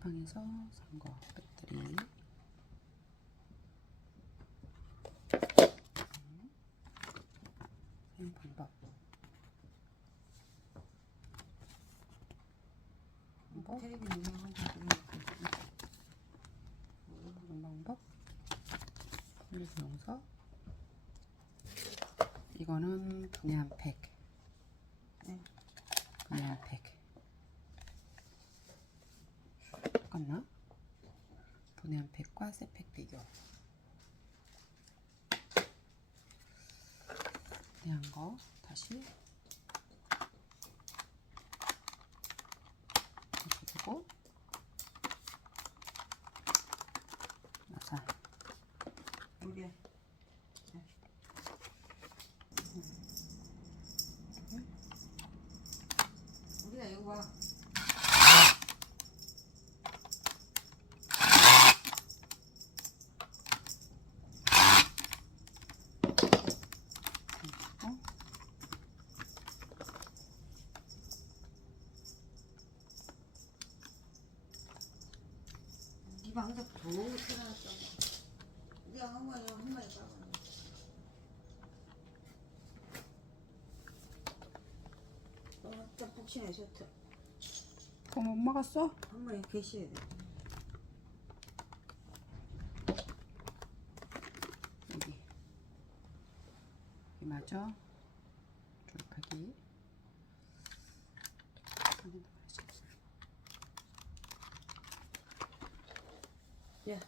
쿠팡에서 산 거 배터리. 사용 방법. 텔레비 유명한데 사용 방법. 분리수 용서. 이거는 분해한 팩. 네. 분해한 팩. 똑같나? 분해한 팩과 쇠팩 비교. 분해한 거 다시 두고 나사. 우리 우리가 이거 봐. 니가 항상 더욱 태어났잖아. 우리가 한 마리 가고. 딱 푹신해 좋다. 그거 못 먹었어? 한 마리 계셔야 돼. 여기 맞아. 조립하기. 야.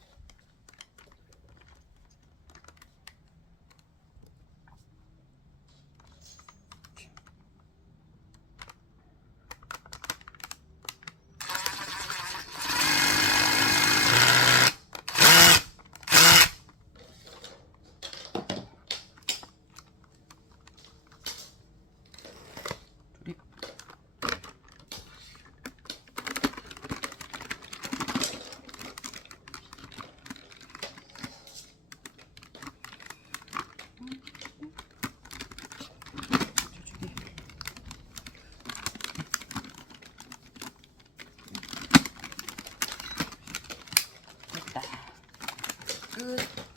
조립. 됐다. 끝.